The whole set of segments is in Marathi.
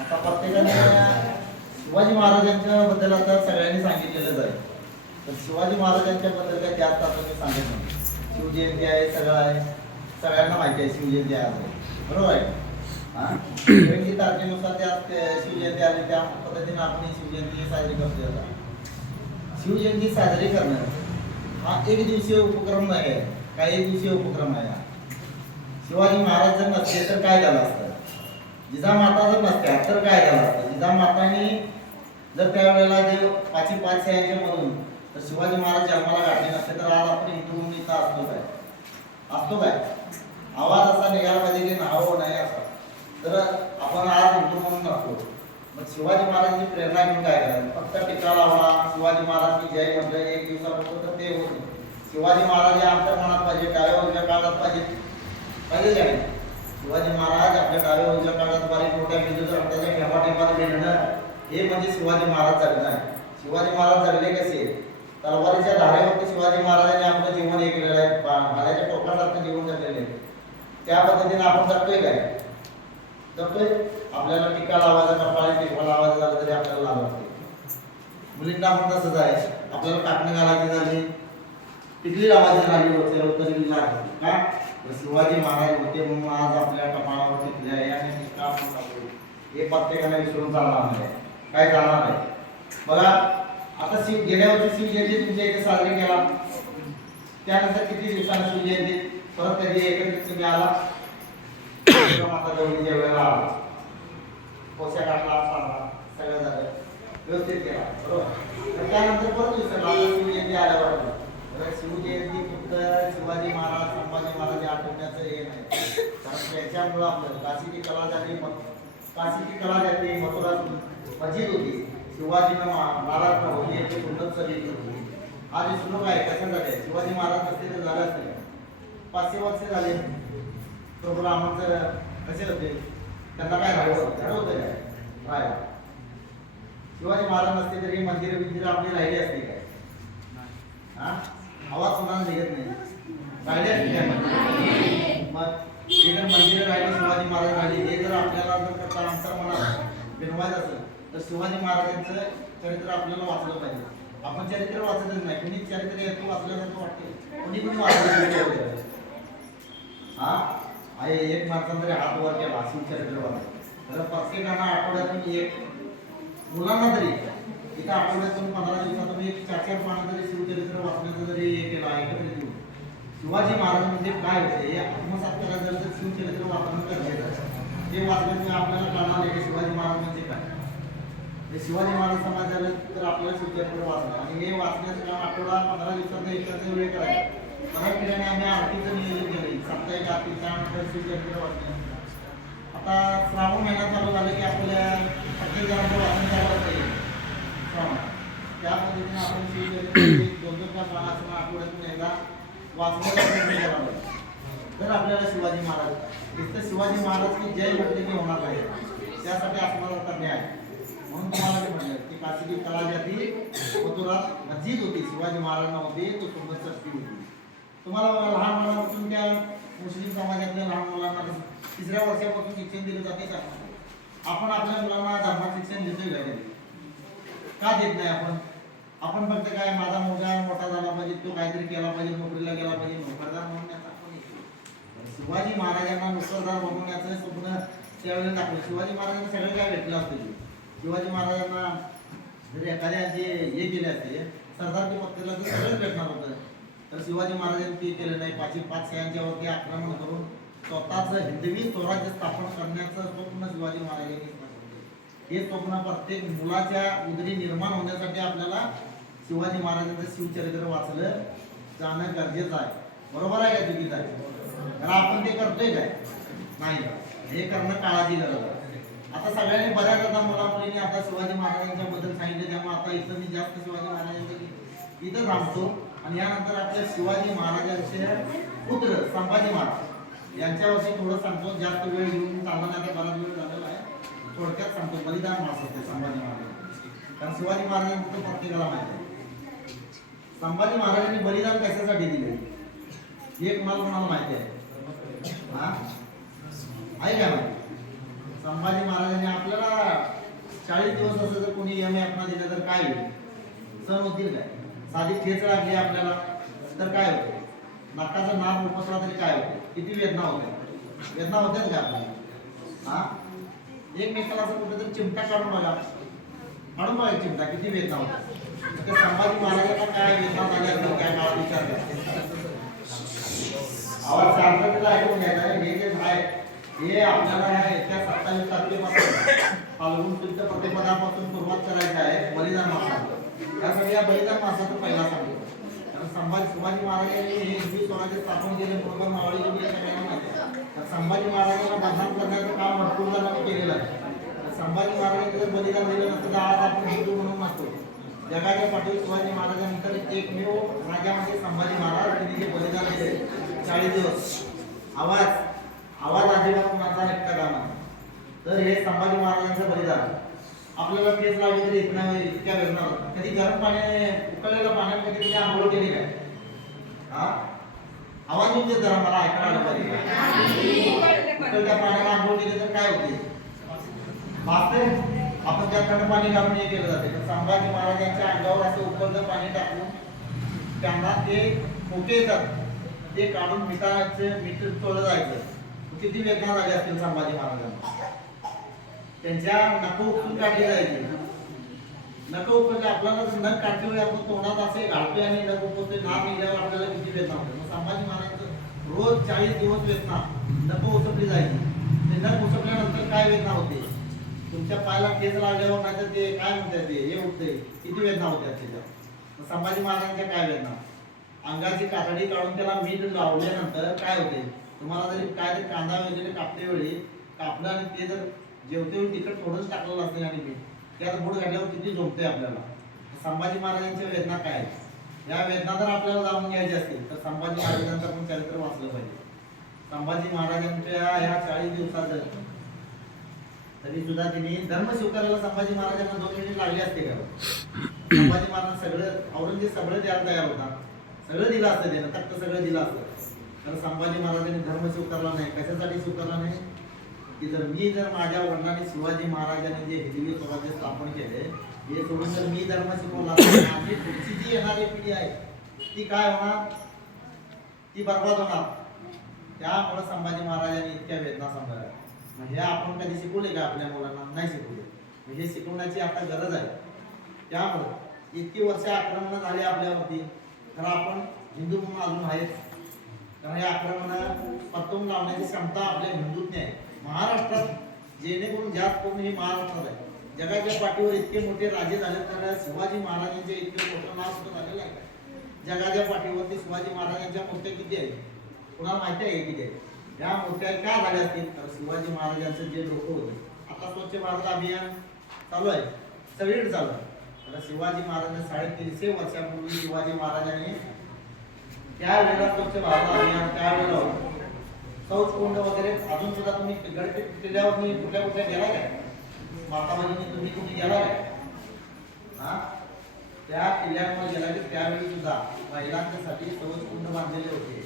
आता प्रत्येकाने शिवाजी महाराजांच्या बद्दल आता सगळ्यांनी सांगितलेलंच आहे. तर शिवाजी महाराजांच्या बद्दल काय जास्त आता मी सांगत नाही. शिवजयंती आहे सगळं आहे. सगळ्यांना माहिती आहे शिवजयंती आहे. बरोबर आहे? हा? तारखेनुसार त्या शिवजयंती आली त्या पद्धतीने आपण शिवजयंती साजरी करतो आता. शिवजयंती साजरी करणं हा एक दिवसीय उपक्रम नाही आहे. काही एक दिवसीय उपक्रम आहे. हा. शिवाजी महाराज जर नसते तर काय झालं असतं? जिजामाता जर नसत्या तर काय झालं असतं? जिजामाताने जर त्यावेळेला जे पाचशे पाच यांच्या मधून तर शिवाजी महाराज जन्माला गाठले नसते तर आज आपण हिंदू असतो काय असतो काय आवाज असा निघाला पाहिजे की नाव नाही हो, असा. तर आपण आज हिंदू म्हणून असतो मग शिवाजी महाराजांची प्रेरणा घेऊन काय करावी फक्त टीका लावला शिवाजी महाराज जय म्हटलं एक दिवसापासून तर ते होत. शिवाजी महाराज या आमच्या मनात पाहिजे डाव्या उजव्या काळात पाहिजे. पाहिजे का शिवाजी महाराज आपल्या डाव्या उजव्या काळात बारीक मोठ्या बिंदूच्या रक्ताच्या ठेवा टेपात घेणं हे म्हणजे शिवाजी महाराज जगणं आहे. शिवाजी महाराज जगले कसे? तलवारीच्या धारेवरती शिवाजी महाराजांनी आपलं जीवन हे केलेलं आहे. बा- भाल्याच्या टोकासारखं जीवन जगलेलं आहे. त्या पद्धतीने आपण जगतोय काय? जगतोय? आपल्याला टिका लावायचा कपाळी टिका लावायचा झालं तरी आपल्याला लाज वाटते. मुलींना पण तसंच आहे. आपल्याला काटणं घालायची झाली टिकली लावायची लागली होते तरी लागली. का? शिवाजी महाराज होते म्हणून आज आपल्या टपाळावर टिकले आहे आणि निष्ठा हे प्रत्येकाने विसरून चालणार नाही काय चालणार नाही बघा आता शिव गेल्या वर्षी शिवजयंती तुमच्या इथे साजरी केला. त्यानंतर किती दिवसांनी शिवजयंती परत कधी एकत्रित तुम्ही आला? माता गौरीच्या जेवायला आला पोशाख आणला पाळला सगळं झालं व्यवस्थित केला बरोबर तर त्यानंतर परत दिवसाला आता शिवजयंती आल्यावर तर शिवजयंती फक्त शिवाजी महाराज संभाजी महाराज हे हे नाही. कारण त्याच्यामुळं आपलं काशीची कला मग काशीची कला झाली मथुरा मस्जिद होती. शिवाजीनं महाराज होती एक सुंदर सरी होती. आज हे श्लोक आहे कसं झाले शिवाजी महाराज नसते तर झालं असते. पाचशे वर्ष झाले. प्रभू रामाचं कसे होते? त्यांना काय झालं होतं काय? शिवाजी महाराज नसते तरी मंदिर बिंदिर आपली राहिली असते काय? हा? आवाज कोणाला निघत नाही? राहिली असते काय मंदिर? मग हे जर मंदिर राहिली शिवाजी महाराज राहिली हे जर आपल्याला जर करता अंतर बनवायचं असेल तर शिवाजी महाराजांचं चरित्र आपल्याला वाचलं पाहिजे. आपण चरित्र वाचतच नाही. कुणी चरित्र येतो वाचल्यासारखं वाटते कुणी पण वाचलं हा? आहे एक माणसानं जरी हात वर केला चरित्र वाचलं. तर प्रत्येकानं आठवड्यातून एक मुलांना तरी इथं आठवड्यातून पंधरा दिवसातून एक चार चार पानं तरी शिवचरित्र वाचण्याचं जरी हे केलं एकत्रित येऊन शिवाजी महाराज म्हणजे काय होते? हे आत्मसात करायचं तर शिवचरित्र वाचणं गरजेचं हे ते वाचल्यामुळे आपल्याला कळणार आहे शिवाजी महाराज म्हणजे काय? हे शिवाजी महाराज समाज तर आपल्याला शिवचरित्र वाचलं. आणि हे वाचण्याचं काम आठवडा पंधरा दिवसाचा एकाच वेळ करायचं. मला पिढ्याने आम्ही आरतीचं नियोजन केले साप्ताहिक आरती त्यानंतर शिवचरित्र वाचलं आता श्रावण महिना चालू झाला की आपल्या प्रत्येक वाचन करायला पाहिजे श्रावण. त्या पद्धतीने आपण दोन दोन तास वाचन आठवड्यातून एकदा वाचण्याचा प्रयत्न करावा तर आपल्याला शिवाजी महाराज इथं शिवाजी महाराज की जय म्हटले की होणार आहे त्यासाठी आपल्याला आता न्याय. म्हणून तुम्हाला ते म्हणलं की काशीची कला जाती मथुरात मस्जिद होती. शिवाजी महाराजांना होती तो सुंदर होती. तुम्हाला लहान मुलांपासून त्या मुस्लिम समाजातल्या लहान मुलांना तिसऱ्या वर्षापासून शिक्षण दिलं जाते का? आपण आपल्या मुलांना धर्मात शिक्षण देतोय का का देत नाही आपण? आपण फक्त काय माझा मुलगा मोठा झाला पाहिजे तो काहीतरी केला पाहिजे नोकरीला गेला पाहिजे नोकरदार बनवण्याचा आपण इच्छुक. पण शिवाजी महाराजांना मुसळधार बनवण्याचं स्वप्न त्यावेळेला दाखवलं. शिवाजी महाराजांना सगळं काय भेटलं असतं ते. शिवाजी महाराजांना जर एखाद्या जे हे केले असते सरदारच्या पत्नीला तर सगळंच भेटणार होतं. तर शिवाजी महाराजांनी ते केलं नाही. पाचशे पाच सह्यांच्यावरती आक्रमण करून स्वतःच हिंदवी स्वराज्य स्थापन करण्याचं स्वप्न शिवाजी महाराजांनी हे स्वप्न प्रत्येक मुलाच्या उदरी निर्माण होण्यासाठी आपल्याला शिवाजी महाराजांचं शिवचरित्र वाचलं जाणं गरजेचं आहे. बरोबर आहे का चुकीचं आहे? कारण आपण ते करतोय काय? नाही. हे करणं काळाची गरज आहे आता सगळ्यांनी बऱ्याच आता मुला मुलींनी आता शिवाजी महाराजांच्या बद्दल सांगितलं त्यामुळे आता इथं मी जास्त शिवाजी महाराजांचं इथं थांबतो. आणि यानंतर आपल्या शिवाजी महाराजांचे पुत्र संभाजी महाराज यांच्याविषयी थोडं सांगतो. जास्त वेळ घेऊन चालणार आता बराच वेळ झालेला आहे. थोडक्यात सांगतो. बलिदान मास असते संभाजी महाराज कारण शिवाजी महाराजांचं प्रत्येकाला माहिती आहे. संभाजी महाराजांनी बलिदान कशासाठी दिले एक कुणाला कोणाला माहिती आहे? आहे का संभाजी महाराजांनी आपल्याला चाळीस दिवस असं जर कोणी यम यातना दिलं तर काय होईल? सण होतील काय? साधी ठेच लागली आपल्याला तर काय होते नाकाचा नाक उपसला तरी काय होते किती वेदना होते वेदना होत्याच का आपल्याला हा? एकमेकाला असं कुठेतरी चिमटा काढून बघा. काढून बघा चिमटा किती वेदना होत्या. तर संभाजी महाराजांना काय वेदना झाल्या काय मला विचार आवाज शांततेला ऐकून घ्यायचा आहे. हे जे आहे हे आपल्याला ह्या येत्या सत्तावीस तारखेपासून फाल्गुन शुद्ध प्रतिपदापासून सुरुवात करायची आहे बलिदान मासा त्यासाठी या बलिदान मासाचा पहिला सांगतो कारण संभाजी शिवाजी महाराजांनी हे हिंदवी स्वराज्य स्थापन केले बरोबर मावळी तर संभाजी महाराजांना बदनाम करण्याचं काम भरपूर जणांनी केलेलं आहे. संभाजी महाराजांनी जर बलिदान दिलं नसतं तर आज आपण हिंदू म्हणून नसतो. जगाच्या पाठीवर शिवाजी महाराजांनंतर एकमेव राजा म्हणजे संभाजी महाराज त्यांनी जे बलिदान दिले चाळीस दिवस. आवाज आवाज अजिबात कुणाचा ऐकता कामा नये. तर हे संभाजी महाराजांचं बलिदान. आपल्याला केस लावली तरी इथं इतक्या होतात. कधी गरम पाण्याने उकळलेल्या पाण्यात कधी तुम्ही आंघोळ केली काय? हा? आवाज येऊन जरा मला ऐकायला पाहिजे उकळत्या पाण्याला आंघोळ केली तर काय होते? भाजते आपण त्या थंड पाणी घालून हे केलं जाते. तर संभाजी महाराजांच्या अंगावर असं उपलब्ध पाणी टाकून त्यांना ते मोठे येतात. ते काढून मिठाचे मीठ चोळलं जायचं. किती वेदना झाल्या असतील संभाजी महाराजांना. त्यांच्या नख उपसून काढले जायचे. नख उपसले आपल्याला नख काढते आपण तोंडात असे घालतोय आणि नख उपसतोय नाक निघल्यावर आपल्याला किती वेदना होते. मग संभाजी महाराजांचं रोज चाळीस दिवस वेदना नख उसपली जायची. ते नख उसपल्यानंतर काय वेदना होते? तुमच्या पायाला केस लागल्यावर नाही ते काय म्हणतात ते हे होते किती वेदना होत्या त्याच्यात संभाजी महाराजांच्या काय वेदना? अंगाची कातडी काढून त्याला मीठ लावल्यानंतर काय होते तुम्हाला जरी काय ते कांदा वगैरे कापते वेळी कापलं आणि ते जर जेवते वेळी तिखट थोडंच टाकलेलं असेल आणि मीठ त्यात बोट घातल्यावर किती झोपते आपल्याला? संभाजी महाराजांच्या वेदना काय आहेत? या वेदना जर आपल्याला जाऊन घ्यायची असतील. तर संभाजी महाराजांचं आपण चरित्र वाचलं पाहिजे. संभाजी महाराजांच्या ह्या चाळीस दिवसाचं तरी सुद्धा त्यांनी धर्म स्वीकारायला संभाजी महाराजांना दोन मिनिट लागले असते का? संभाजी महाराज सगळं औरंगजेब सगळं द्यायला तयार होता. सगळं दिलं असतं त्यानं तक्त सगळं दिलं असतं. तर संभाजी महाराजांनी धर्म स्वीकारला नाही. कशासाठी स्वीकारला नाही? की जर मी जर माझ्या वडिलांनी शिवाजी महाराजांनी जे हिंदवी स्वराज्य स्थापन केले हे सोडून जर मी धर्म शिकवला माझी पुढची जी येणारी पिढी आहे ती काय होणार? ती बर्बाद होणार. त्यामुळे संभाजी महाराजांनी इतक्या वेदना सांभाळल्या. मग हे आपण कधी शिकवले का आपल्या मुलांना? नाही शिकवले. म्हणजे हे शिकवण्याची आता गरज आहे. त्यामुळे इतकी वर्ष आक्रमण झाली आपल्यावरती. तर आपण हिंदू म्हणून अजून आहेत. कारण हे आक्रमण परतून लावण्याची क्षमता आपल्या हिंदूत नाही आहे. महाराष्ट्रात जेणेकरून जास्त करून हे महाराष्ट्रात आहे. जगाच्या पाठीवर इतके मोठे राजे झाले तर शिवाजी महाराजांचे इतके मोठं नाव सुद्धा झालेलं आहे. का? जगाच्या पाठीवरती शिवाजी महाराजांच्या मूर्त्या किती आहेत? कुणाला माहिती आहे किती आहे या मूर्त्या का झाल्या असतील? तर शिवाजी महाराजांचं जे लोक होते आता स्वच्छ भारत अभियान चालू आहे. सगळीकडे चालू आहे. तर शिवाजी महाराजांना साडेतीनशे वर्षापूर्वी शिवाजी महाराजांनी त्यावेळेला स्वच्छ भारत अभियान त्यावेळेला वेळेला सौच कुंड वगैरे अजून सुद्धा तुम्ही गड किल्ल्यावर तुम्ही कुठल्या कुठल्या गेला काय? माता भगिनी तुम्ही कुठे गेला काय? हा? त्या किल्ल्यांवर गेला की त्यावेळी सुद्धा महिलांच्यासाठी सौच कुंड बांधलेले होते.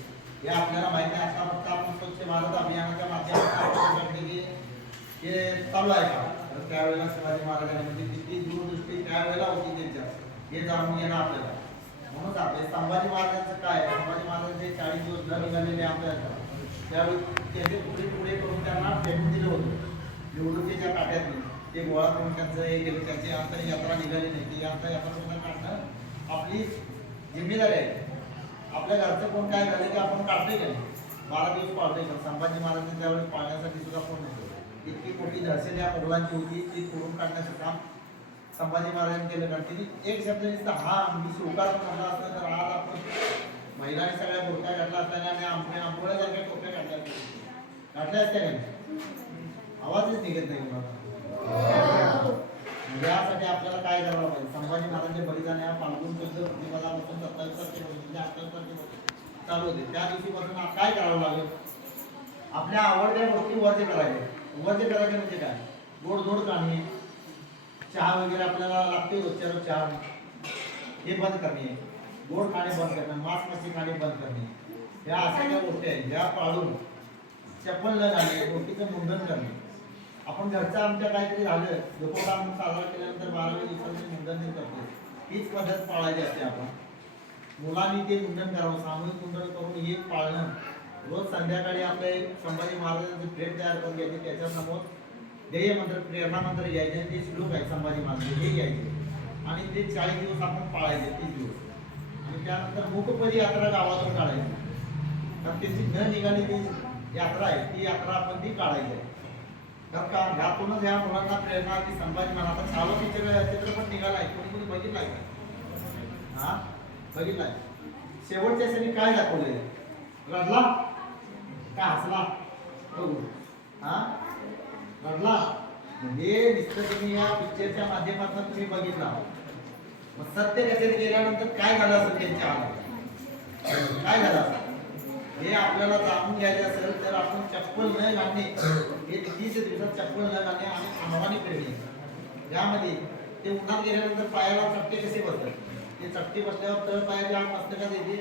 हे आपल्याला माहिती आहे असा फक्त आपण स्वच्छ भारत अभियानाच्या माध्यमातून की हे चालू आहे का? तर त्यावेळेला शिवाजी महाराजांनी म्हणजे किती दूरदृष्टी त्यावेळेला होती त्यांच्या हे जाणून घेणं आपल्याला. म्हणून आपले संभाजी महाराजांचं काय संभाजी महाराजांचे चाळीस दिवस न निघालेले आपल्याला त्यावेळी त्याचे पुढे पुढे करून त्यांना फेकून दिलं होतं. निवडणुकीच्या काट्यातून. ते गोळा करून त्यांचं हे केलं त्यांची अंतर यात्रा निघाली नाही. ती अंतर यात्रा सुद्धा काढणं आपली जिम्मेदारी आहे. आपल्या घरचं कोण काय झालं की आपण काढले गेले बारा दिवस पाळतोय संभाजी महाराजांनी त्यावेळी पाळण्यासाठी सुद्धा कोण नव्हतं इतकी मोठी दहशत या मुघलांची होती ती तोडून काढण्याचं काम संभाजी महाराजांनी केलं. कारण तिने एक शब्द दिसतं हा आम्ही स्वीकार म्हणला असता तर आज आपण महिलांनी सगळ्या बुरका घातल्या असताना आणि आमच्या आंबोळ्यासारख्या टोप्या काढल्या काढल्या घातल्या असत्या आवाजच निघत नाही मला. हो. म्हणजे यासाठी आपल्याला काय करावं पाहिजे संभाजी महाराजांचे बलिदान या फाल्गुन चौदा प्रतिपदापासून सत्तावीस तारखेपासून म्हणजे अठ्ठावीस तारखेपासून चालू होते. त्या दिवशीपासून काय करावं लागेल? आपल्या आवडत्या गोष्टी वर्ज करायचे वर्ज करायचे म्हणजे काय? गोड धोड काढणे. चहा वगैरे आपल्याला लागते रोजच्या रोज चहा. हे बंद करणे. गोड खाणे बंद करणे. मांस मच्छी खाणे बंद करणे. या अशा ज्या गोष्टी आहेत ज्या पाळून चप्पल न घालणे गोष्टीचं मुंडन करणे. आपण घरचा आमच्या काहीतरी झालं लोकोत्सव साजरा केल्यानंतर बाराव्या दिवसांची मुंडन नाही करतो हीच पद्धत पाळायची असते आपण. मुलांनी ते मुंडन करावं सामूहिक मुंडन करून हे पाळणं. रोज संध्याकाळी आपले संभाजी महाराजांची प्लेट तयार करून घ्यायची त्याच्यासमोर ध्येय मंत्र प्रेरणा मंत्र घ्यायचे ते श्लोक आहेत संभाजी महाराज हे घ्यायचे आणि ते चाळीस दिवस आपण पाळायचे तीस दिवस. आणि त्यानंतर मुकपदी यात्रा गावातून काढायची. कारण त्याची न निघाली ती यात्रा आहे ती यात्रा आपण ती काढायची आहे. तर का ह्यातूनच ह्या मुलांना प्रेरणा की संभाजी महाराज. छावा चित्र चित्रपट निघाला आहे कोणी कोणी बघितला आहे हा? बघितलाय. शेवटच्या क्षणी काय दाखवले रडला? का हसला? बघू. हा? रडला? म्हणजे नुसतं तुम्ही या पिक्चरच्या माध्यमातून तुम्ही बघितला. मग सत्य कचेरी गेल्यानंतर काय झालं असेल त्यांच्या काय झालं असेल? हे आपल्याला जाणून घ्यायचं असेल तर आपण चप्पल न घालणे हे तीस दिवसात चप्पल न घालणे आणि थांबवानी फिरणे यामध्ये ते उन्हात गेल्यानंतर पायाला चपटे कसे बसतात? ते चपटे बसल्यावर तळ पायाच्या आठ मस्तकात येते.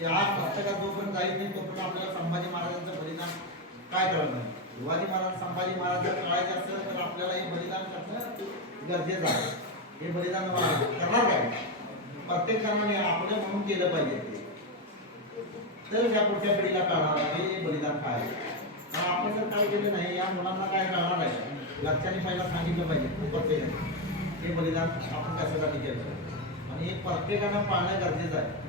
ते आठ मस्तकात जोपर्यंत जाईल नाही तोपर्यंत आपल्याला संभाजी महाराजांचा बलिदान काय करणार नाही. शिवाजी महाराज संभाजी महाराज जर असेल तर आपल्याला हे बलिदान करणं गरजेचं आहे. हे बलिदान करणार काय? प्रत्येक जणांनी आपलं म्हणून केलं पाहिजे. ते तर या पुढच्या पिढीला कळणार आहे हे बलिदान काय आहे. आपण जर काय केलं नाही या मुलांना काय कळणार आहे? लक्षाने पहिला सांगितलं पाहिजे प्रत्येकाने हे बलिदान आपण कशासाठी केलं? आणि हे प्रत्येकानं पाळणं गरजेचं आहे.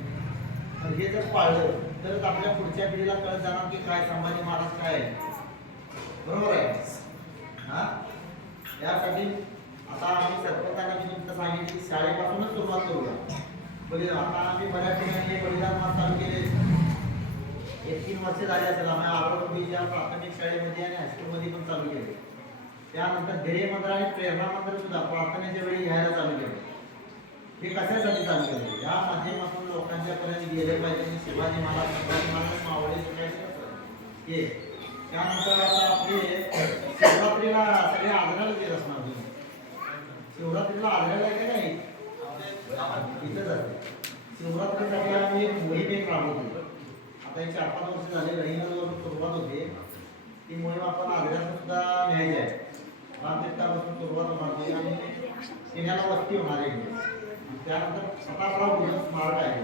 आणि हे जर पाळलं तरच आपल्या पुढच्या पिढीला कळत जाणार की काय संभाजी महाराज काय आहे. बरोबर आहे? हा? यासाठी आता आम्ही सरपंचांना मी तुमचं सांगितलं शाळेपासूनच सुरुवात करूया. बलिदान आता आम्ही बऱ्याच ठिकाणी हे बलिदान चालू केले. एक तीन वर्ष झाले असेल आम्ही आरोग्य प्राथमिक शाळेमध्ये आणि हायस्कूलमध्ये पण चालू केले. त्यानंतर ध्येय मंत्र आणि प्रेरणा मंत्र सुद्धा प्रार्थनेच्या वेळी घ्यायला चालू केले. हे कशासाठी चालू केले? या माध्यमातून लोकांच्या पर्यंत गेले पाहिजे आणि शिवाजी महाराज शिवाजी महाराज मावळे हे. त्यानंतर आता आपले शिवरात्रीला सगळे आग्र्याला गेले असणार तुम्ही. शिवरात्रीला आग्र्याला की नाही? इथं जाते. शिवरात्रीसाठी आम्ही एक मोहीम एक राबवतो. आता एक चार पाच वर्ष झाले रहिनाजवळ सुरुवात होते. ती मोहीम आपण आग्र्यात सुद्धा न्यायची आहे. रामतीर्थापासून सुरुवात होणार आहे आणि सिन्याला वस्ती होणार आहे. त्यानंतर सताराव गुरु स्मारक आहे.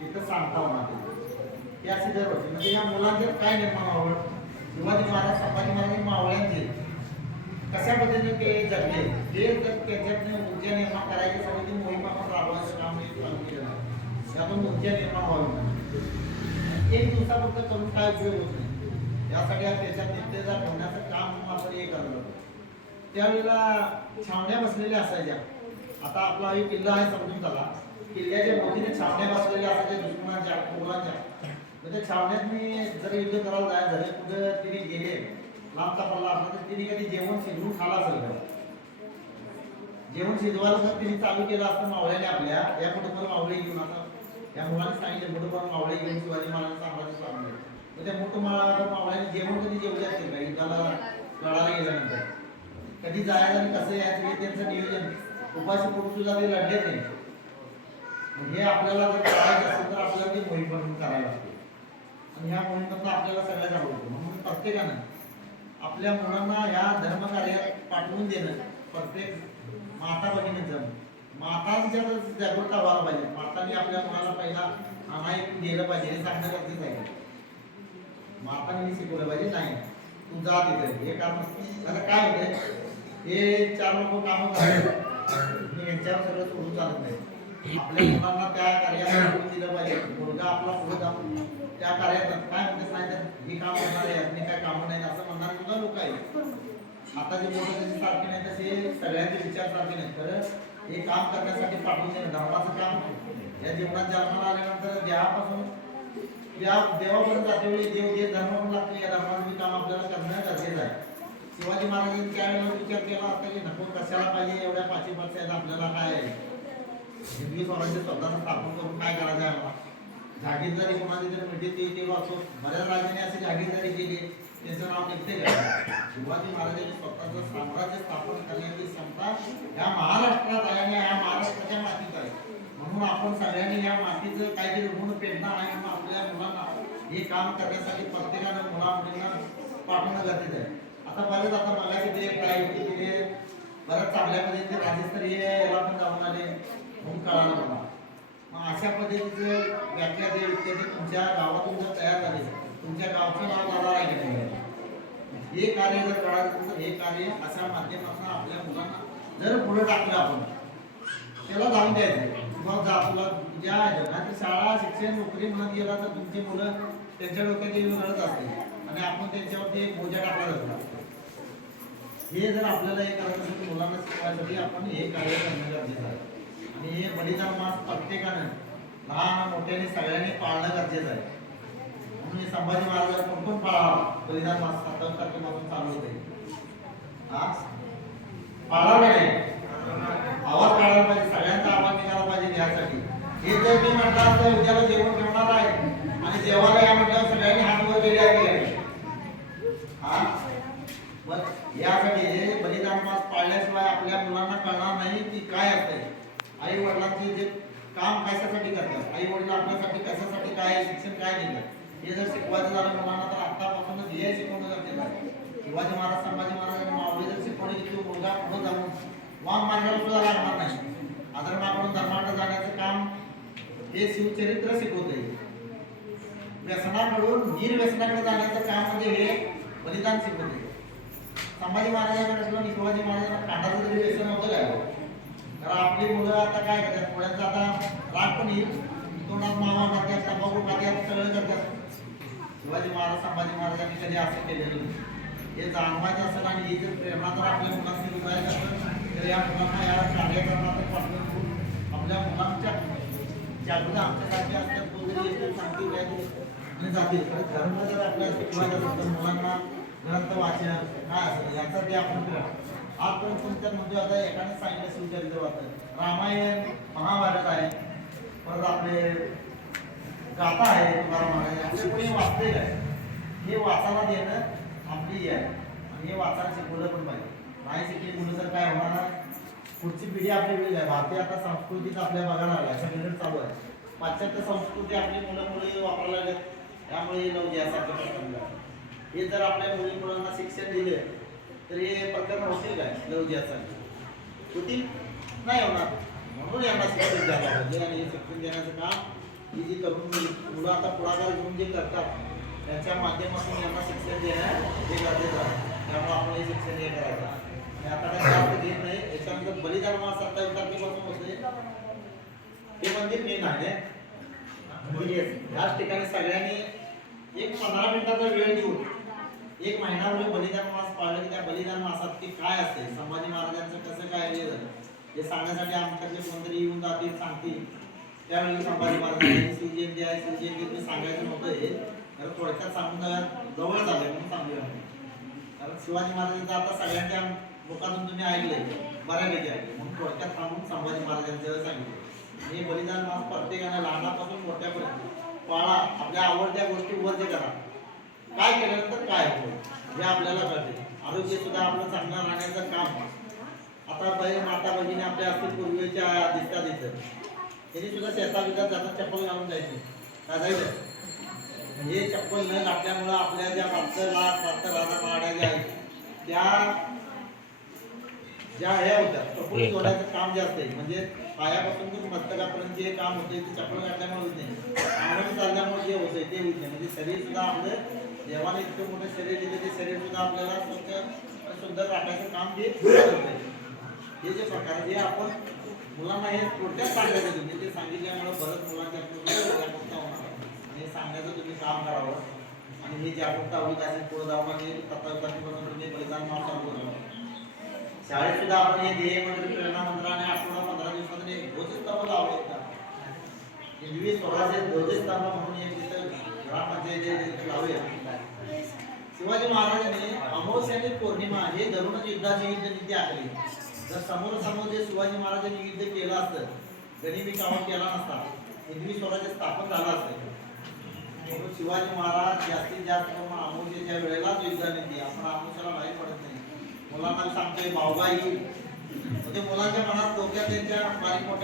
तिथं सांगता होणार आहे. ती अशी दरवर्षी म्हणजे या मुलांचं काय निर्माण व्हावं? शिवाजी महाराज संभाजी महाराज मावळ्यांचे कशा पद्धतीने ते जगले? जे जर त्याच्यातनं ऊर्जा निर्माण करायच्यासाठी ती मोहीम आपण राबवायचं काम चालू केलं. त्यातून ऊर्जा निर्माण व्हावी. एक दिवसापुरतं करून काय उपयोग होत नाही. यासाठी आपण त्याच्यात नित्यता ठेवण्याचं काम आपण हे करत होतो त्यावेळेला छावण्या बसलेल्या असायच्या. आता आपला एक किल्ला आहे समजून चला. किल्ल्याच्या मोठीने छावण्या बसलेल्या असायच्या दुश्मनाच्या मुलांच्या म्हणजे छावण्यात मी जर युद्ध करायला जायचं झाले कुठं तिने गेले लांबचा पल्ला असला तर तिने कधी जेवण शिजवून खाला असेल का? जेवण शिजवायला जर तिने चालू केलं असतं मावळ्याने आपल्या या कुटुंबाला मावळे घेऊन आता या मुलाने सांगितलं कुटुंबाला मावळे घेऊन शिवाजी महाराजांचा सांगायचं स्वामी मग त्या मोठं मावळ्याने जेवण कधी जेवले असतील का युद्धाला लढायला गेल्यानंतर कधी जायचं आणि कसं यायचं हे त्यांचं नियोजन. उपाशी पोट सुद्धा ते लढले नाही. हे आपल्याला जर करायचं असेल तर आपल्याला ती मोहीम बनवून करायला लागते. आणि ह्या मोहिमेतून आपल्याला सगळ्यात आवडतो. म्हणून प्रत्येकानं आपल्या मुलांना ह्या धर्मकार्यात पाठवून देणं प्रत्येक माता भगिनीचं मातांच्या जागरूकता व्हायला पाहिजे. मातांनी आपल्या मुलाला पहिला आम्हा एक गेलं पाहिजे हे सांगणं गरजेचं आहे. मातांनी शिकवलं पाहिजे नाही तू जा तिथे. हे काम आता काय होतंय हे चार लोक कामं करतात. मी यांच्यावर सगळं सोडून चालत नाही. आपल्या मुलांना त्या कार्यात दिलं पाहिजे. मुलगा आपला पुढे जाऊन त्या कार्यात काय म्हणतात नाही तर काम करणार आहे यातनी काय कामं नाही असं म्हणणार सुद्धा लोक आहेत. आता जे मोठं त्याची सारखे नाही तसे सगळ्यांचे विचार सारखे नाही खरं हे काम करण्यासाठी पाठवून देणं धर्माचं काम या जीवनात जन्माला आल्यानंतर देहापासून या देवापर्यंत जातेवेळी देव जे धर्म लागते लागतो या धर्माचं काम आपल्याला करणं गरजेचं आहे. शिवाजी महाराजांनी त्यावेळेला विचार केला असता की नको कशाला पाहिजे एवढ्या पाचवी पाचव्यात आपल्याला काय हिंदवी स्वराज्य स्वतःचं स्थापन करून काय करायचं आहे आम्हाला? जागीरदारी कोणाची तरी मिळते ते ते वाचतो बऱ्याच राजाने असे जागीरदारी केली. त्याचं नाव निघते शिवाजी महाराजांनी स्वतःचं साम्राज्य स्थापन करण्याची क्षमता या महाराष्ट्रात आहे आणि या महाराष्ट्राच्या मातीत आहे. म्हणून आपण सगळ्यांनी या मातीचं काहीतरी ऋण पेटणार आहे म्हणून आपल्या मुलांना हे काम करण्यासाठी प्रत्येकानं मुला मुलींना पाठवणं गरजेचं आहे. आता बरेच आता मला तिथे काही तिथे बऱ्याच चांगल्या पद्धतीने राज्यस्तरीय याला पण जाऊन आले. म्हणून कळालं मला. मग अशा पद्धतीचं व्याख्या जे इत्यादी तुमच्या गावातून जर तयार झाले तुमच्या गावचं नाव मला आहे नाही. हे कार्य जर करायचं हे कार्य अशा माध्यमातून आपल्या मुलांना जर पुढे टाकलं आपण त्याला जाऊन द्यायचं. मग जा तुला ज्या जगाची शाळा शिक्षण नोकरी म्हणत गेला तर तुमची मुलं त्यांच्या डोक्यात येऊन असते आणि आपण त्यांच्यावरती एक बोजा टाकला जातो हे जर आपल्याला हे करायचं असेल मुलांना शिकवायसाठी आपण हे कार्य करणं गरजेचं आहे. आणि हे बलिदान मास प्रत्येकानं लहान मोठ्याने सगळ्यांनी पाळणं गरजेचं आहे. म्हणून संभाजी महाराज कोणकोण कोण पाळावा बलिदान मास सत्तावीस तारखेपासून चालू होते हा? नाही? आवाज काढायला पाहिजे सगळ्यांचा आवाज निघाला पाहिजे यासाठी हे जर मी म्हटलं असतं उद्याला जेवण ठेवणार आहे. आणि जेवायला या म्हटलं सगळ्यांनी हात वर केले आहे. हा? मग यासाठी हे बलिदान मास पाळल्याशिवाय आपल्या मुलांना कळणार नाही की काय असते आई वडिलांचे जे काम कशासाठी करतात? आई वडील आपल्यासाठी कशासाठी काय शिक्षण काय देतात? हे जर शिकवायचं झालं मुलांना तर आतापासूनच हे शिकवणं गरजेचं आहे. शिवाजी महाराज संभाजी महाराज मावळे मावळी जर शिकवणे की तो मुलगा पुढे जाऊन वाम मार्गाला सुद्धा लागणार नाही. अधर्माकडून धर्माकडे जाण्याचं काम हे शिवचरित्र शिकवते व्यसनाकडून निर्व्यसनाकडे जाण्याचं काम म्हणजे हे बलिदान शिकवते संभाजी महाराजांकडे असलं आणि शिवाजी महाराजांना कांडाचं तरी व्यसन होतं काय हो? तर आपली मुलं आता काय करतात? पुढ्यांचा आता राग पण येईल. तोंडात मावा खात्यात तंबाखू खात्यात सगळं करतात. शिवाजी महाराज संभाजी महाराजांनी कधी असं केलेलं नाही. हे जाणवायचं असेल आणि ही जर प्रेरणा जर आपल्या मुलांनी रुजायचं असेल तर या मुलांना या कार्यक्रमात पाठवून आपल्या मुलांच्या जागृत आमच्यासारखे असतात तो जरी येतो सांगतील पण धर्म जर आपल्याला शिकवायचा असेल तर मुलांना ग्रंथ वाचन काय असेल याचा ते आपण करा आपण तुमच्या म्हणजे आता एकाने सांगितलं शिवचरित्र वाचन रामायण महाभारत आहे. परत आपले गाथा आहे तुकाराम महाराज कोणी वाचते आहे. हे वाचायला देणं आपली आहे. आणि हे वाचायला शिकवलं पण पाहिजे. नाही शिकली मुलं तर काय होणार पुढची पिढी आपली वेळी आहे. भारतीय आता संस्कृतीच आपल्या बघायला आला सगळीकडे चालू आहे. पाश्चात्य संस्कृती आपली मुलं मुली वापरायला लागत त्यामुळे हे नऊ यासारखे प्रकार हे जर आपल्या मुली मुलांना शिक्षण दिले तर हे प्रकरण होतील काय? लवजी यासारखे होतील? नाही होणार. म्हणून यांना शिक्षण द्यायला पाहिजे. आणि हे शिक्षण देण्याचं काम ही जी तरुण मुलं आता पुढाकार घेऊन जे करतात त्यांच्या माध्यमातून यांना शिक्षण देणं हे गरजेचं आहे. त्यामुळे आपण हे शिक्षण हे करायचं आणि आता काय जास्त घेत नाही याच्यानंतर बलिदान मास सत्तावीस तारखेपासून होते. हे मंदिर मेन आहे याच ठिकाणी सगळ्यांनी एक पंधरा मिनिटाचा वेळ देऊन एक महिनाभर बलिदान मास पाळलं की त्या बलिदान मासात की काय असते? संभाजी महाराजांचं कसं काय हे झालं? हे सांगण्यासाठी आमच्याकडे कोणतरी येऊन जातील सांगतील. त्यावेळी संभाजी महाराजांनी शिवजयंती आहे शिवजयंती सांगायचं नव्हतं हे तर थोडक्यात सांगून जाऊया- जवळ म्हणून सांगूया कारण शिवाजी महाराजांचं आता सगळ्यांच्या मुखातून तुम्ही ऐकलंय बऱ्यापैकी ऐकलं म्हणून थोडक्यात थांबून संभाजी महाराजांचं सांगितलं. हे बलिदान मास प्रत्येकाने लहानापासून मोठ्यापर्यंत. पाळा आपल्या आवडत्या गोष्टी वर्ज करा. काय केल्यानंतर काय होतं हे आपल्याला कळते आरोग्य सुद्धा आपलं चांगलं राहण्याचं काम. आता बहीण माता भगिनी आपल्या असतील पूर्वीच्या दिसतात इथं त्यांनी सुद्धा शेता बितात जातात चप्पल घालून जायचे. काय जायचं हे चप्पल न घातल्यामुळं आपल्या ज्या मागचं लाट मागचं राधा माड्या ज्या आहेत त्या ज्या हे होत्या चप्पल जोडायचं काम जास्त आहे म्हणजे पायापासून ते मस्तकापर्यंत जे काम होते ते चप्पल घातल्यामुळे होत नाही. अंगण चालल्यामुळे जे होते ते होत नाही. म्हणजे शरीर सुद्धा आपलं देवाने इतकं मोठं शरीर दिलं ते शरीर सुद्धा आपल्याला स्वच्छ सुंदर राखायचं काम ते होते हे जे प्रकार हे आपण मुलांना हे थोडक्यात सांगायचं तुम्ही ते सांगितल्यामुळे बरंच मुलांच्या जागरूकता होणार आणि हे सांगण्याचं तुम्ही काम करावं. आणि हे जागरूकता होईल असेल पुढे जाऊन आणि सत्तावीस तुम्ही बलिदान मास चालू करावं. शाळेत सुद्धा आपण हे ध्येय मंत्र प्रेरणा मंत्र आणि आठवडा पंधरा दिवसामध्ये ध्वजस्तंभ लावले होता स्वराज्य ध्वजस्तंभ म्हणून एक तिथं ग्रामपंचायत लावूया. शिवाजी महाराजांनी अमावस्या आणि पौर्णिमा हे धरूनच युद्धाची युद्ध नीती आखली. जर समोर समोर जे शिवाजी महाराजांनी युद्ध केलं असतं गनिमी कावा केला नसता हिंदवी स्वराज्य स्थापन झालं असतं. म्हणून शिवाजी महाराज जास्तीत जास्त करून अमावस्येच्या वेळेलाच युद्ध नीती आपण आमोशाला बाहेर पडत नाही. मुलांना सांगतोय भाऊबाई. म्हणजे मुलांच्या मनात डोक्यात त्यांच्या बारीक मोठ्या